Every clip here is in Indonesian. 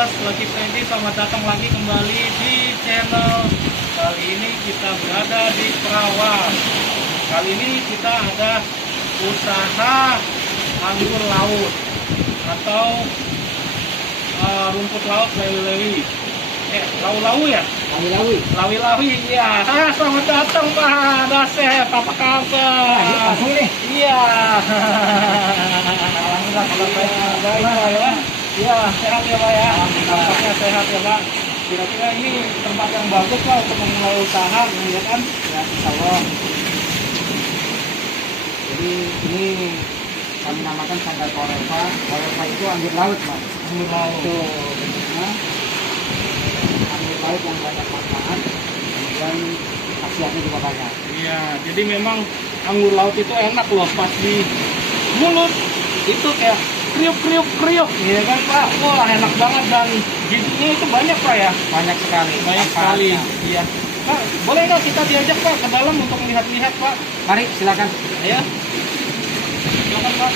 Lovers, Lucky Freddy, selamat datang lagi kembali di channel. Kali ini kita berada di Kerawang. Kali ini kita ada usaha anggur laut atau rumput laut lewi-lewi. Lau-lau ya? Lawi-lawi. Lawi-lawi, ya. Selamat datang Pak Dasep, apa kabar? Langsung nih. Iya. Alhamdulillah kalau baik Pak ya. Iya, sehat ya Pak ya. Tampaknya sehat ya Pak. Kira-kira ini tempat yang bagus Pak untuk memulai usaha, ya kan? Ya, insya Allah. Jadi ini kami namakan Sanggar Korepa. Korepa itu anggur laut, Mas. Anggur laut. Itu bentuknya anggur laut yang banyak manfaat. Kemudian khasiatnya juga banyak. Iya, jadi memang anggur laut itu enak loh pas di mulut. Itu kayak kriuk, ya kan Pak? Wah enak banget dan gizinya itu banyak Pak ya? Banyak sekali. Banyak sekali. Iya. Pak, boleh nggak kita diajak Pak ke dalam untuk melihat-lihat Pak? Mari silakan. Ya. Silakan Pak.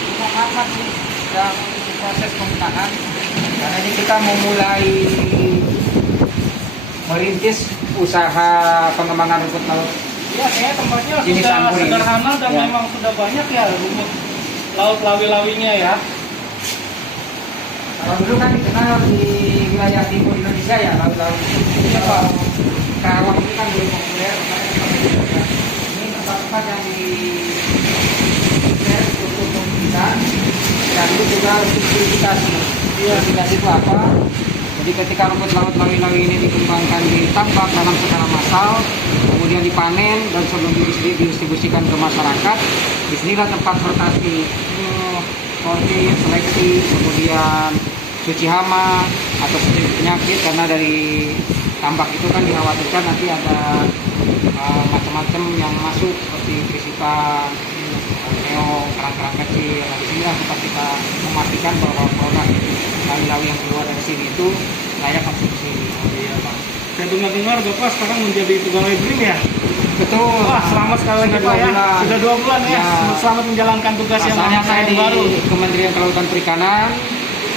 Kita akan sedang proses pemetaan. Karena ini kita mau mulai merintis usaha pengembangan rumput laut. Ya, kayaknya tempatnya Jenis sudah anggur ini. sederhana dan Ya. memang sudah banyak ya rumput laut lawi-lawinya ya. Kalau dulu kan dikenal di wilayah timur Indonesia ya, laut-laut. Ini kalau Karawang itu kan dulu populer, ini tempat-tempat yang di untuk pembibitan dan itu juga untuk purifikasi. Purifikasi itu apa? Jadi ketika rumput laut lawi-lawi ini dikembangkan di tambak dalam skala massal, kemudian dipanen dan sebelum didistribusikan ke masyarakat, disinilah tempat rotasi, sortir, seleksi, kemudian cuci hama atau penyakit, karena dari tambak itu kan dikhawatirkan nanti ada macam-macam yang masuk seperti krisipan, keong, kerang-kerang kecil. Nah, disinilah tempat kita memastikan bahwa produk lawi-lawi yang keluar dari sini itu layak konsumsi. Iya Pak. Saya dengar-dengar Bapak sekarang menjadi pegawai BRIN ya? Betul. Wah, selamat sekali lagi Sudah Pak ya. 2 bulan. Sudah 2 bulan ya. Ya. Selamat menjalankan tugas yang Asalnya saya di baru. Kementerian Kelautan Perikanan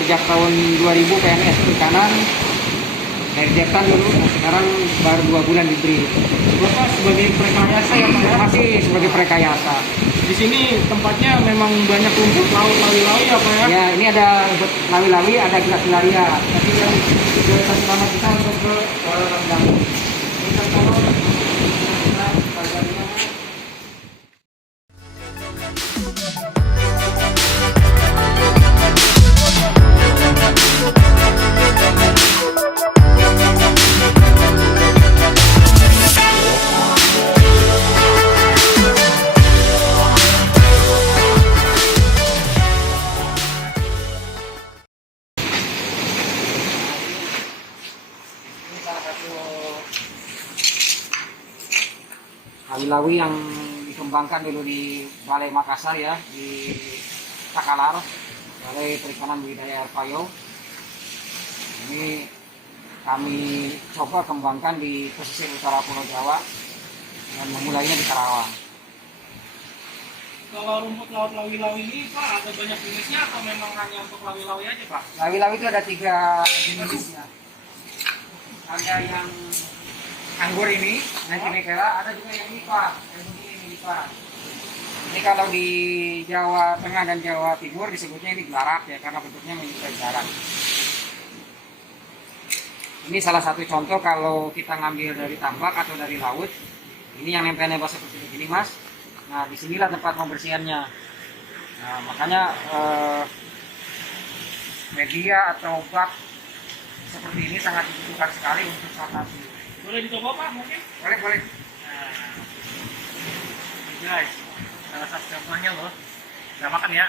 sejak tahun 2000, PNS Perikanan dari Dekan dulu, nah sekarang baru 2 bulan diberi. Bapak sebagai prekayasa ya Pak ya? Masih sebagai prekayasa. Di sini tempatnya memang banyak rumput laut lawi-lawi ya Pak ya? Ya, ini ada lawi-lawi, ada gracilaria. Tapi yang prioritas utama kita untuk ke lawi-lawi. Ini kan kalau harganya lawi-lawi yang dikembangkan dulu di Balai Makassar ya, di Takalar, Balai Perikanan Budidaya Air Payau. Ini kami coba kembangkan di pesisir utara Pulau Jawa dan memulainya di Karawang. Kalau rumput laut lawi-lawi ini Pak ada banyak jenisnya atau memang hanya untuk lawi-lawi aja Pak? Lawi-lawi itu ada 3 jenisnya. Ada yang anggur ini, Nancinekela, ada juga yang lipat, yang begini lipat. Ini kalau di Jawa Tengah dan Jawa Timur disebutnya ini gelarak ya, karena bentuknya menyerupai gelarak. Ini salah satu contoh kalau kita ngambil dari tambak atau dari laut. Ini yang nempel-nempel seperti ini Mas. Nah disinilah tempat pembersihannya. Nah makanya media atau bak seperti ini sangat dibutuhkan sekali untuk sanitasi. Boleh dicoba Pak mungkin? Boleh. Nah, ini guys, salah satu contohnya loh. Udah makan ya?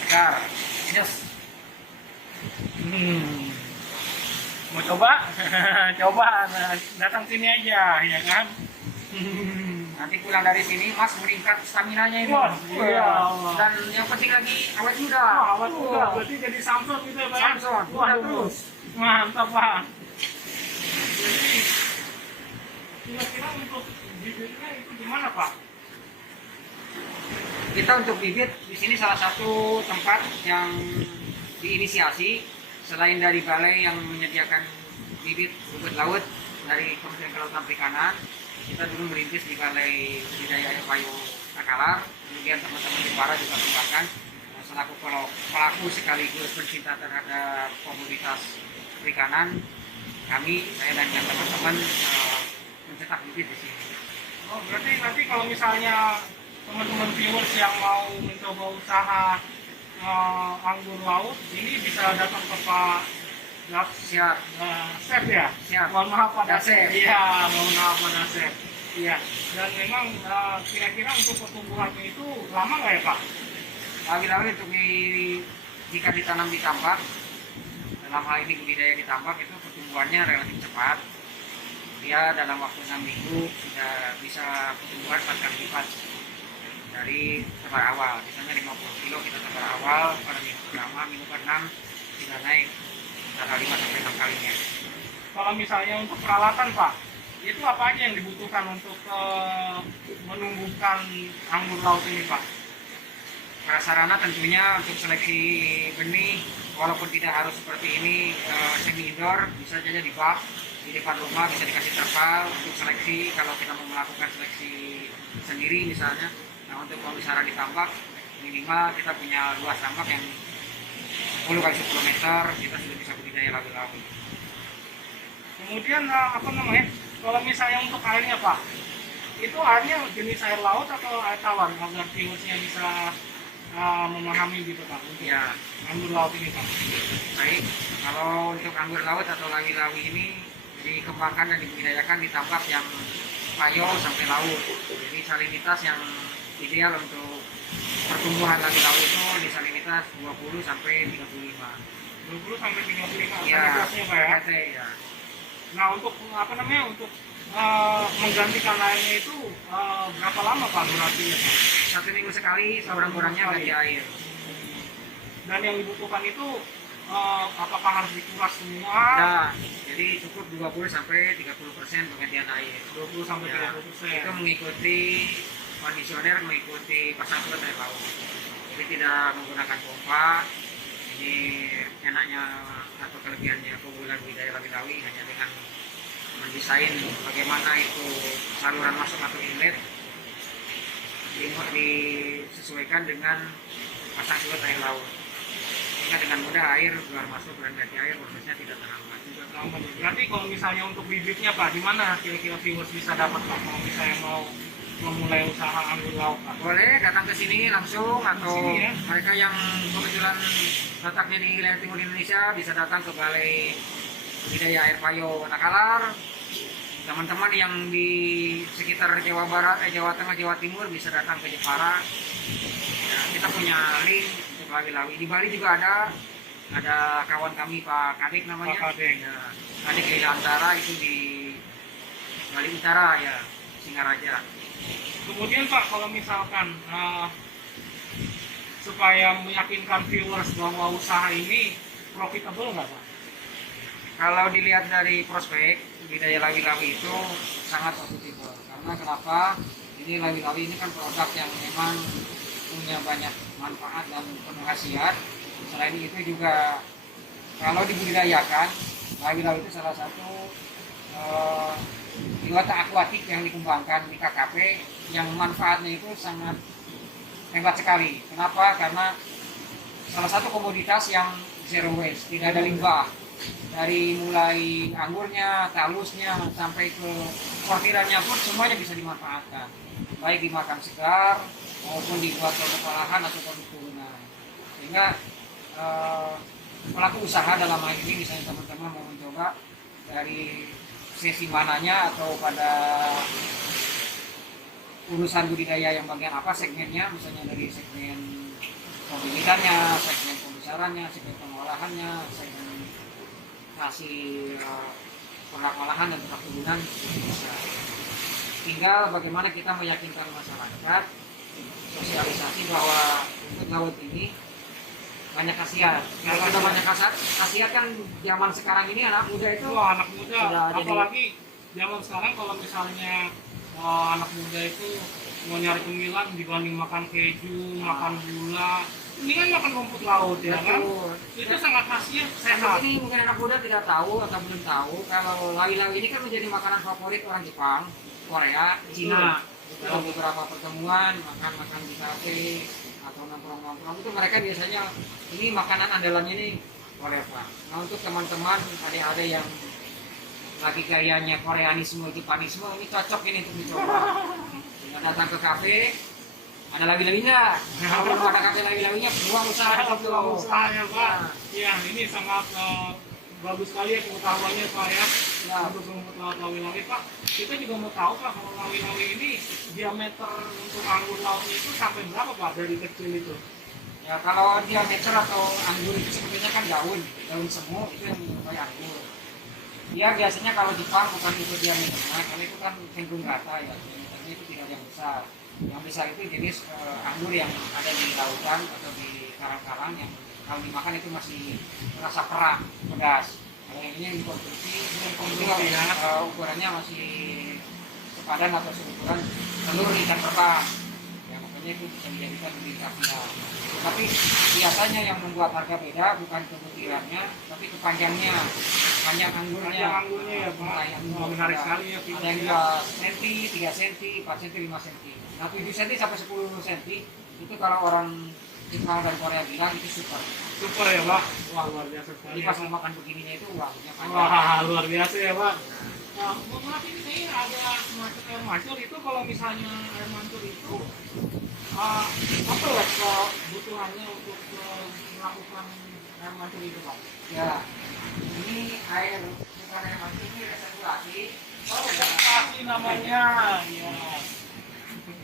Segar. Yes. Mau coba? Coba, nah, datang sini aja, ya kan? Nanti pulang dari sini Mas meningkat stamina-nya ini. Wah, iya. Dan yang penting lagi awet muda. Wah, awet muda, berarti jadi Samson gitu ya Pak? Samson, Wah, muda terus. mantap Pak. Jadi, kira-kira untuk bibitnya itu gimana Pak? Kita untuk bibit di sini salah satu tempat yang diinisiasi selain dari balai yang menyediakan bibit rumput laut dari Kementerian Kelautan Perikanan, kita dulu merintis di Balai Budidaya Air Payo Takalar, kemudian teman-teman di Para juga kembangkan selaku pelaku sekaligus pencinta terhadap komoditas perikanan. Saya dan teman-teman mencetak bibit di sini. Oh, berarti nanti kalau misalnya teman-teman viewers yang mau mencoba usaha anggur laut, ini bisa datang ke Pak Siap. Sep ya? Siap. Mohon maaf Pak Dasep. Iya, mohon maaf Pak Dasep. Iya. Dan memang kira-kira untuk pertumbuhannya itu lama nggak ya Pak? Lawi-lawi untuk jika ditanam di tambak, dalam hal ini budidaya di tambak itu pertumbuhannya relatif cepat. Dia dalam waktu 6 minggu sudah bisa pertumbuhan 4 kali lipat dari tebar awal. Misalnya 50 kilo kita tebar awal, pada minggu pertama, minggu ke-6 sudah naik antara 5 sampai 6 kalinya. Kalau misalnya untuk peralatan Pak, itu apa aja yang dibutuhkan untuk menumbuhkan anggur laut ini Pak? Prasarana tentunya untuk seleksi benih, walaupun tidak harus seperti ini semi indoor, bisa saja di bak di depan rumah, bisa dikasih terpal untuk seleksi kalau kita mau melakukan seleksi sendiri misalnya. Nah, untuk pemisaran di tambak minimal kita punya luas tambak yang 10 kali 10 meter, kita sudah bisa budidaya lawi-lawi. Kemudian kalau misalnya untuk airnya Pak, itu airnya jenis air laut atau air tawar agar viewersnya bisa memahami gitu Pak untuk Ya, anggur laut ini Pak? baik. Kalau untuk anggur laut atau lawi-lawi ini dikembangkan dan dibudidayakan di tambak yang payo sampai laut. Jadi salinitas yang ideal untuk pertumbuhan lawi-lawi itu di salinitas 20 sampai 35. 20 sampai 35 Ya, salinitasnya Pak ya? ya. Nah untuk untuk menggantikan airnya itu berapa lama Pak durasinya Pak? 1 minggu sekali, sekurang-kurangnya ganti air. Dan yang dibutuhkan itu apakah harus dikuras semua? Nah, jadi cukup 20 sampai 30% penggantian air. 20 sampai Ya, 30%. itu mengikuti kondisioner, mengikuti pasang surut air laut. Jadi tidak menggunakan pompa. Ini enaknya atau kelebihannya keunggulan budidaya lawi-lawi hanya dengan mendesain bagaimana itu saluran masuk atau inlet disesuaikan dengan pasang surut air laut, sehingga dengan mudah air keluar masuk dan ganti air prosesnya tidak terhambat. Berarti kalau misalnya untuk bibitnya Pak, di mana kira-kira viewers bisa dapat Pak kalau misalnya mau memulai usaha anggur laut Pak? Boleh datang ke sini langsung, atau Sini, ya. mereka yang kebetulan letaknya di wilayah timur Indonesia bisa datang ke Balai Budidaya Air Payo Takalar. Teman-teman yang di sekitar Jawa Barat, Jawa Tengah, Jawa Timur bisa datang ke Jepara. Ya, kita punya link untuk lawi-lawi. Di Bali juga ada kawan kami Pak Kadek namanya. Pak Kadek. Ya, Kadek Lila Antara itu di Bali Utara ya, Singaraja. Kemudian Pak, kalau misalkan supaya meyakinkan viewers bahwa usaha ini profitable nggak Pak? Kalau dilihat dari prospek, budidaya lawi-lawi itu sangat profitable. Karena kenapa? Ini lawi-lawi ini kan produk yang memang punya banyak manfaat dan penuh khasiat. Selain itu juga kalau dibudidayakan, lawi-lawi itu salah satu biota akuatik yang dikembangkan di KKP yang manfaatnya itu sangat hebat sekali. Kenapa? Karena salah satu komoditas yang zero waste, tidak ada limbah. Dari mulai anggurnya, talusnya, sampai ke sortirannya pun semuanya bisa dimanfaatkan. Baik dimakan segar maupun dibuat produk olahan atau produk turunan. Sehingga pelaku usaha dalam hal ini misalnya teman-teman mau mencoba dari sesi mananya atau pada urusan budidaya yang bagian apa segmennya, misalnya dari segmen pembibitannya, segmen pembesarannya, segmen pengolahannya, segmen kasih produk olahan dan produk turunan bisa. Tinggal bagaimana kita meyakinkan masyarakat, sosialisasi bahwa rumput laut ini banyak khasiat. Kalau sudah banyak khasiat kan zaman sekarang ini anak muda itu Anak muda, sudah apalagi zaman sekarang kalau misalnya anak muda itu mau nyari cemilan dibanding makan keju, makan gula, Mendingan makan rumput laut ya kan? Betul. Itu sangat khasiat, Sehat. sehat. Ini mungkin anak muda tidak tahu atau belum tahu kalau lawi-lawi ini kan menjadi makanan favorit orang Jepang, Korea, Cina. Dalam beberapa pertemuan makan-makan di kafe atau nongkrong-nongkrong itu mereka biasanya ini makanan andalannya ini Korea. Nah untuk teman-teman adik-adik yang lagi gayanya Koreanisme, Jepanisme ini cocok ini untuk dicoba. Dengan datang ke kafe ada lawi-lawinya. Kalau belum ada kafe lawi-lawinya, buang usaha Peluang dulu. usahanya Pak. Ya ini sangat bagus sekali ya pengetahuannya Pak ya. Ya. Untuk rumput laut lawi-lawi Pak. Kita juga mau tahu Pak kalau lawi-lawi ini diameter untuk anggur lautnya itu sampai berapa Pak dari kecil itu? Ya kalau diameter atau anggur itu sebetulnya kan daun semu itu yang namanya anggur. Dia biasanya kalau Jepang bukan itu diameternya, karena itu kan cenderung rata ya, diameternya itu tidak yang besar. Yang besar itu jenis anggur yang ada di lautan atau di karang-karang yang kalau dimakan itu masih terasa perah, pedas. Kalau yang ini yang dikonsumsi, ukurannya masih sepadan atau seukuran telur ikan terbang. Ya makanya itu bisa dijadikan di kafilah. Tapi biasanya yang membuat harga beda bukan kebutirannya, tapi kepanjangnya, panjang anggurnya. Panjang anggurnya ya Pak. Menarik sekali ya. Ada yang 2 cm, 3 cm, 4 cm, 5 cm. Nah 7 cm sampai 10 cm itu kalau orang Jepang dan Korea bilang itu super. Super ya Pak. Wah luar biasa sekali. Jadi pas mau makan begininya itu wanginya panjang. Wah luar biasa ya Pak. Nah, maaf ini saya ada semacam air mancur itu kalau misalnya air mancur itu apa ya kebutuhannya untuk melakukan air mancur itu Pak? Ya, ini air bukan air mancur, ini resirkulasi. Oh, resirkulasi namanya. Ya.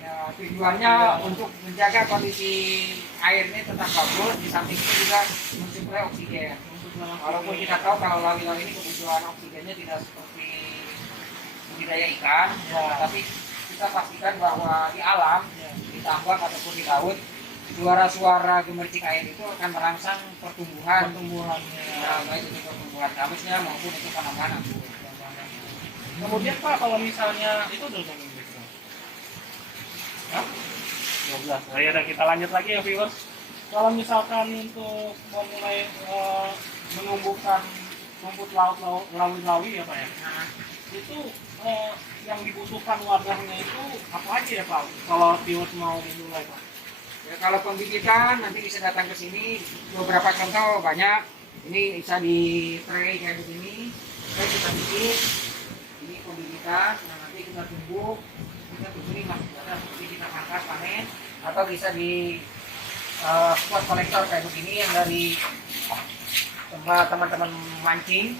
Ya, tujuannya untuk menjaga kondisi airnya tetap bagus, di samping itu juga mensuplai oksigen. Walaupun kita tahu kalau lawi-lawi ini kebutuhan oksigennya tidak seperti budidaya ikan, ya, tapi kita pastikan bahwa di alam, ya, di tambak ataupun di laut, suara-suara gemercik air itu akan merangsang pertumbuhannya, ya, baik itu pertumbuhan gambusnya maupun itu penambahan anggur. Kemudian Pak, kalau misalnya itu udah jam berapa? 12. Nah, ya udah kita lanjut lagi ya viewers. Kalau misalkan untuk memulai menumbuhkan rumput laut lawi-lawi ya Pak ya. Nah, itu yang dibutuhkan wadahnya itu apa aja ya Pak? Kalau viewers mau memulai Pak? Ya, kalau pembibitan nanti bisa datang ke sini, beberapa contoh banyak. Ini bisa di tray kayak begini, kita bibit. Ini pembibitan, nah nanti kita tumbuk, kita begini masuk ke atas, seperti kita angkat panen, atau bisa di spot kolektor kayak begini yang dari tempat teman-teman mancing.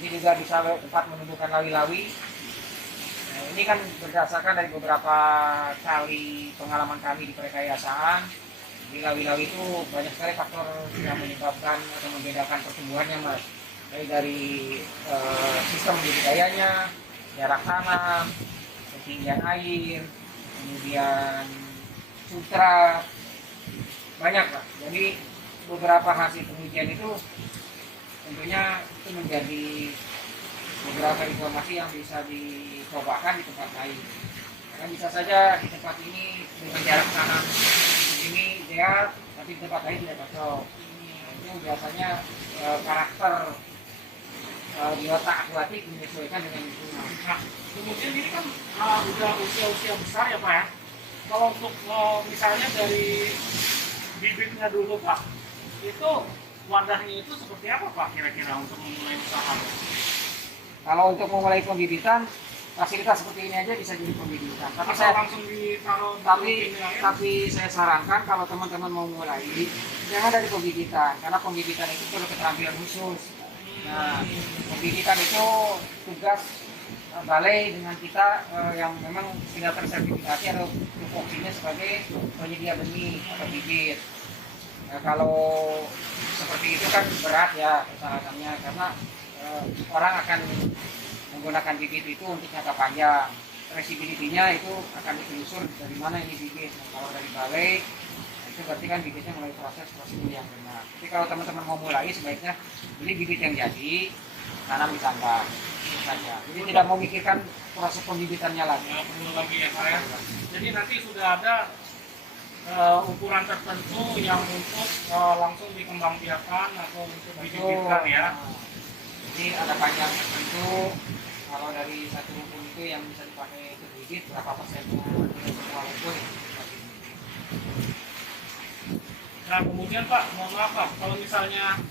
Ini juga bisa tempat menumbuhkan lawi-lawi. Nah, ini kan berdasarkan dari beberapa kali pengalaman kami di perkayasaan. Di lawi-lawi itu banyak sekali faktor yang menyebabkan atau membedakan pertumbuhannya Mas. Baik dari sistem budidayanya, jarak tanam, ketinggian air, kemudian sutra, banyak Pak. Jadi beberapa hasil pengujian itu tentunya itu menjadi beberapa informasi yang bisa dicobakan di tempat lain. Karena bisa saja di tempat ini dengan jarak tanam ini ideal, tapi di tempat lain tidak cocok. Itu biasanya karakter biota akuatik menyesuaikan dengan lingkungan. Nah, kemudian ini kan udah usia-usia besar ya Pak ya. Kalau untuk misalnya dari bibitnya dulu Pak, itu wadahnya itu seperti apa Pak kira-kira untuk memulai usaha? Kalau untuk memulai pembibitan, fasilitas seperti ini aja bisa jadi pembibitan. Tapi saya langsung ditaruh tapi saya sarankan kalau teman-teman mau mulai, jangan dari pembibitan, karena pembibitan itu perlu keterampilan khusus. Nah, pembibitan itu tugas balai dengan kita yang memang sudah tersertifikasi atau tupoksinya sebagai penyedia benih atau bibit. Nah, kalau seperti itu kan berat ya persyaratannya, karena orang akan menggunakan bibit itu untuk jangka panjang. Traceability-nya itu akan ditelusur dari mana ini bibit. Nah, kalau dari balai itu berarti kan bibitnya mulai proses prosedur yang benar. Tapi kalau teman-teman mau mulai sebaiknya beli bibit yang jadi, tanam di tambak saja. Jadi tidak memikirkan proses pembibitannya lagi. Ya, perlu lagi ya Pak ya. Jadi nanti sudah ada ukuran tertentu yang untuk langsung dikembangbiakan atau untuk dibibitkan ya. Jadi ada panjang tertentu. Kalau dari satu rumpun itu yang bisa dipakai untuk bibit berapa persennya dari semua rumpun. Nah kemudian Pak, mohon maaf Pak, kalau misalnya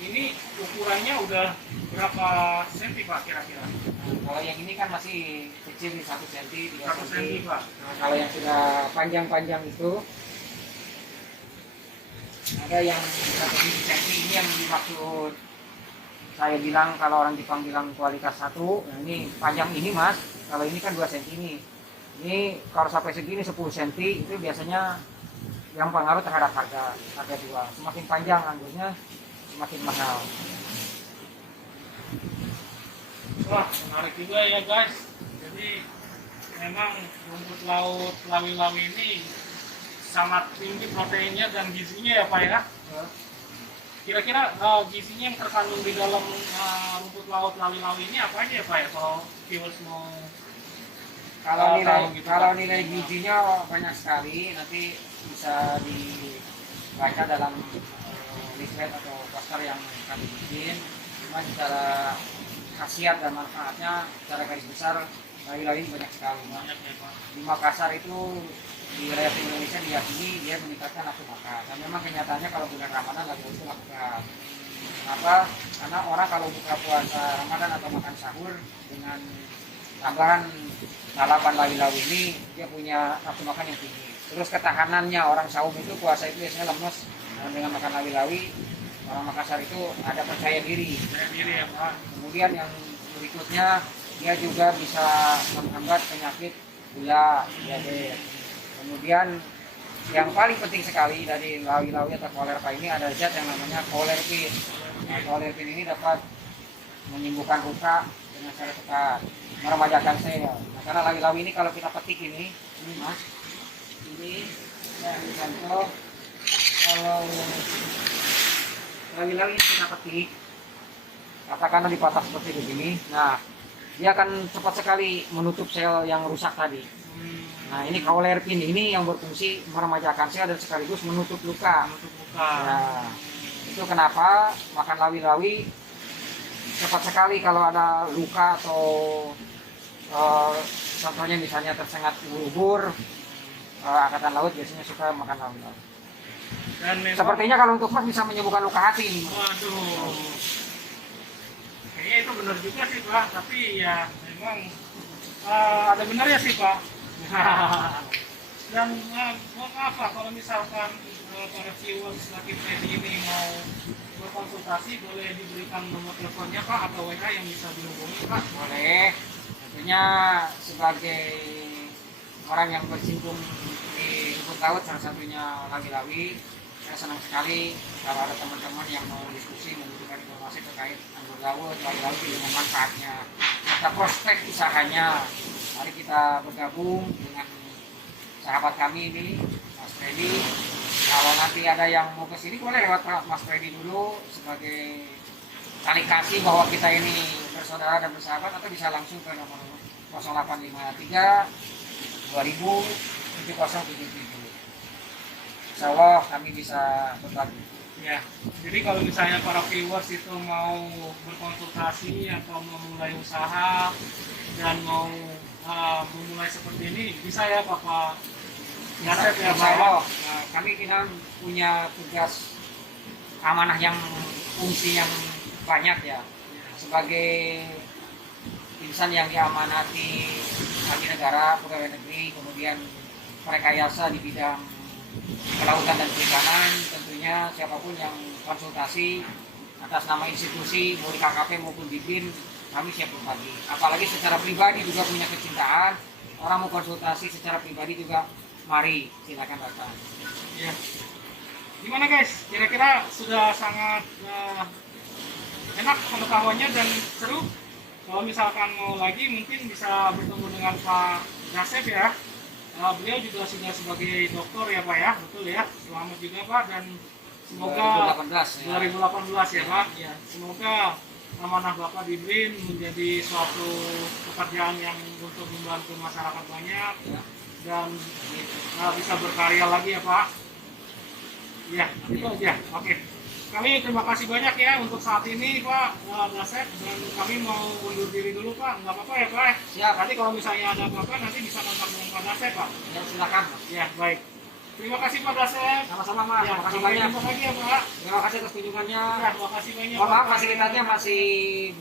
ini ukurannya udah berapa senti Pak kira-kira? Kalau yang ini kan masih kecil nih 1 cm, 3 1 cm. senti Pak. Nah, kalau yang sudah panjang-panjang itu ada yang 1 cm, ini yang dimaksud saya bilang kalau orang Jepang bilang kualitas 1. Nah, ini panjang ini Mas, kalau ini kan 2 cm ini. Ini kalau sampai segini 10 cm itu biasanya yang pengaruh terhadap harga jual. Semakin panjang anggurnya semakin mahal. Wah menarik juga ya guys. Jadi memang rumput laut lawi-lawi ini sangat tinggi proteinnya dan gizinya ya Pak ya. Kira-kira gizinya yang terkandung di dalam rumput laut lawi-lawi ini apa aja ya Pak ya? Kalau viewers mau tahu gitu, Kalau Pak. nilai gizinya banyak sekali, nanti bisa dibaca dalam leaflet atau poster yang kami bikin. Cuma secara khasiat dan manfaatnya secara garis besar lawi-lawi banyak sekali. Banyak ya Pak. Di Makassar itu di wilayah Indonesia diyakini dia meningkatkan nafsu makan. Dan memang kenyataannya kalau bulan Ramadan lawi-lawi itu lakukan. Kenapa? Karena orang kalau buka puasa Ramadan atau makan sahur dengan tambahan lalapan lawi-lawi ini, dia punya nafsu makan yang tinggi. Terus ketahanannya orang saum itu puasa itu biasanya lemes. Dan dengan makan lawi-lawi, orang Makassar itu ada percaya diri. Percaya diri ya Pak. Kemudian yang berikutnya dia juga bisa menghambat penyakit gula, diabetes. Kemudian yang paling penting sekali dari lawi-lawi atau kolerpa ini ada zat yang namanya kolerpin. Nah, kolerpin ini dapat menyembuhkan luka dengan cara cepat, meremajakan sel. Nah, karena lawi-lawi ini kalau kita petik ini Mas, ini saya ambil contoh, kalau lawi-lawi ini kita petik, katakanlah dipatah seperti begini, nah dia akan cepat sekali menutup sel yang rusak tadi. Nah ini kolerpin ini yang berfungsi meremajakan sel dan sekaligus menutup luka. Nah, itu kenapa makan lawi-lawi cepat sekali kalau ada luka atau contohnya misalnya tersengat ubur, angkatan laut biasanya suka makan lawi-lawi. Sepertinya kalau untuk Mas bisa menyembuhkan luka hati ini. Waduh. Kayaknya itu benar juga sih Pak, tapi ya memang ada benarnya sih Pak. Dan mohon maaf Pak, kalau misalkan para viewers Lucky Freddy ini mau berkonsultasi, boleh diberikan nomor teleponnya Pak atau WA yang bisa dihubungi Pak? Boleh. Tentunya sebagai orang yang berkecimpung di rumput laut, salah satunya lawi-lawi, saya senang sekali kalau ada teman-teman yang mau diskusi, membutuhkan informasi terkait anggur laut, lawi-lawi dengan manfaatnya, serta prospek usahanya. Mari kita bergabung dengan sahabat kami ini, Mas Freddy. Kalau nanti ada yang mau ke sini, boleh lewat Mas Freddy dulu sebagai tali kasih bahwa kita ini bersaudara dan bersahabat, atau bisa langsung ke nomor 0853 2000 7077. Insya Allah kami bisa berbagi. Ya, jadi kalau misalnya para viewers itu mau berkonsultasi atau memulai usaha dan mau memulai seperti ini, bisa ya Bapak Yasep ya Pak? Nah, kami kita punya tugas amanah yang fungsi yang banyak ya. Sebagai insan yang diamanati bagi negara, pegawai negeri, kemudian rekayasa di bidang kelautan dan perikanan, tentunya siapapun yang konsultasi atas nama institusi, mau di KKP maupun di BIN, kami siap berbagi. Apalagi secara pribadi juga punya kecintaan, orang mau konsultasi secara pribadi juga, mari silakan datang. Ya. Gimana guys? Kira-kira sudah sangat enak pengetahuannya dan seru. Kalau misalkan mau lagi mungkin bisa bertemu dengan Pak Yasep ya. Beliau juga sudah sebagai dokter ya Pak ya, betul ya. Selamat juga Pak, dan semoga 2018 ya Pak. Ya, semoga amanah Bapak di BRIN menjadi suatu pekerjaan yang untuk membantu masyarakat banyak. Ya. dan bisa berkarya lagi ya Pak. Ya, itu aja. Oke. Kami terima kasih banyak ya untuk saat ini Pak Dasep, dan kami mau undur diri dulu Pak. Nggak apa-apa ya Pak? Siap. Nanti kalau misalnya ada apa-apa nanti bisa kontak dengan Pak Dasep Pak. Ya, silakan. Ya, baik. Terima kasih Pak Dasep. Sama-sama Mas. Ya, Terima kasih sampai banyak. jumpa lagi ya Pak. Terima kasih atas kunjungannya. Ya, terima kasih banyak. Mohon maaf Pak. fasilitasnya masih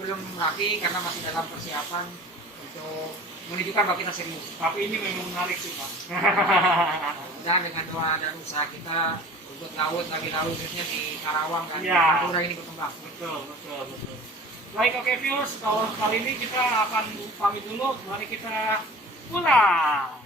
belum rapi karena masih dalam persiapan untuk menunjukkan bahwa kita serius. Tapi ini memang menarik sih Pak. Dan dengan doa dan usaha kita untuk laut khususnya di Karawang dan Ya. Madura ini berkembang. Betul. Baik, oke viewers, kalau kali ini kita akan pamit dulu. Mari kita pulang.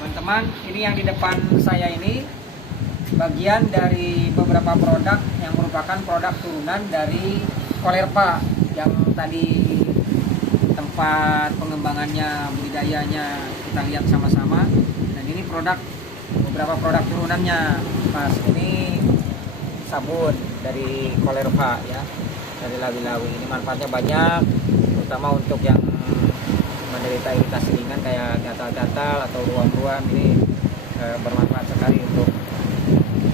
Teman-teman, ini yang di depan saya ini bagian dari beberapa produk yang merupakan produk turunan dari Colerpa yang tadi tempat pengembangannya, budidayanya kita lihat sama-sama. Dan ini beberapa produk turunannya, Mas. Ini sabun dari Colerpa ya, dari lawi-lawi. Ini manfaatnya banyak, terutama untuk yang menderita iritasi ringan kayak gatal-gatal atau ruam-ruam. Ini bermanfaat sekali untuk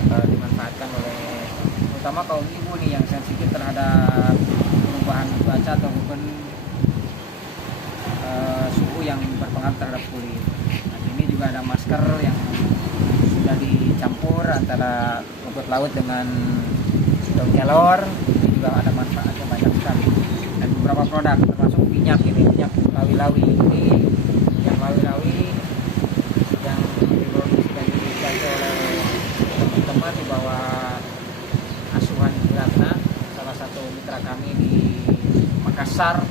dimanfaatkan oleh terutama kaum ibu nih yang sensitif terhadap perubahan cuaca ataupun suhu yang berpengaruh terhadap kulit. Nah, ini juga ada masker yang sudah dicampur antara rumput laut dengan daun kelor. Ini juga ada manfaatnya banyak sekali. Dan beberapa produk termasuk minyak lawi-lawi. Ini minyak lawi-lawi yang diproduksi dan dibantu oleh teman-teman di bawah asuhan Ratna, salah satu mitra kami di Makassar,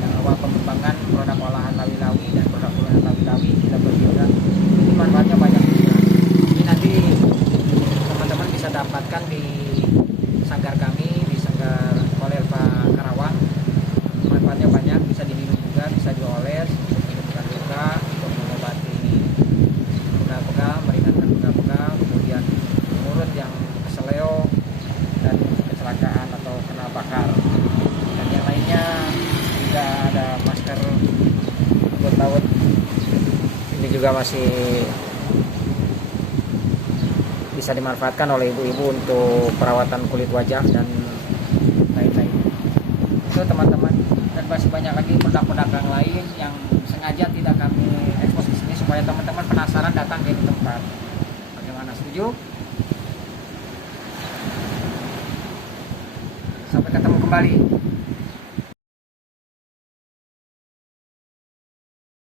yang awal pengembangan produk olahan lawi-lawi dan produk olahan lawi-lawi kita berjualan. Ini manfaatnya banyak juga. Ini nanti teman-teman bisa dapatkan di sanggar kami, di sanggar Colerpa Karawang. Manfaatnya banyak, bisa diminum juga, bisa dioles untuk menyembuhkan luka, untuk mengobati pegal-pegal, meringankan pegal-pegal, kemudian mulut yang keseleo dan kecelakaan atau kena bakar. Dan yang lainnya juga ada masker rumput laut. Ini juga masih bisa dimanfaatkan oleh ibu-ibu untuk perawatan kulit wajah dan lain-lain. Itu teman-teman, dan masih banyak lagi produk-produk yang lain yang sengaja tidak kami ekspos di sini supaya teman-teman penasaran datang ke tempat. Bagaimana, setuju? Sampai ketemu kembali.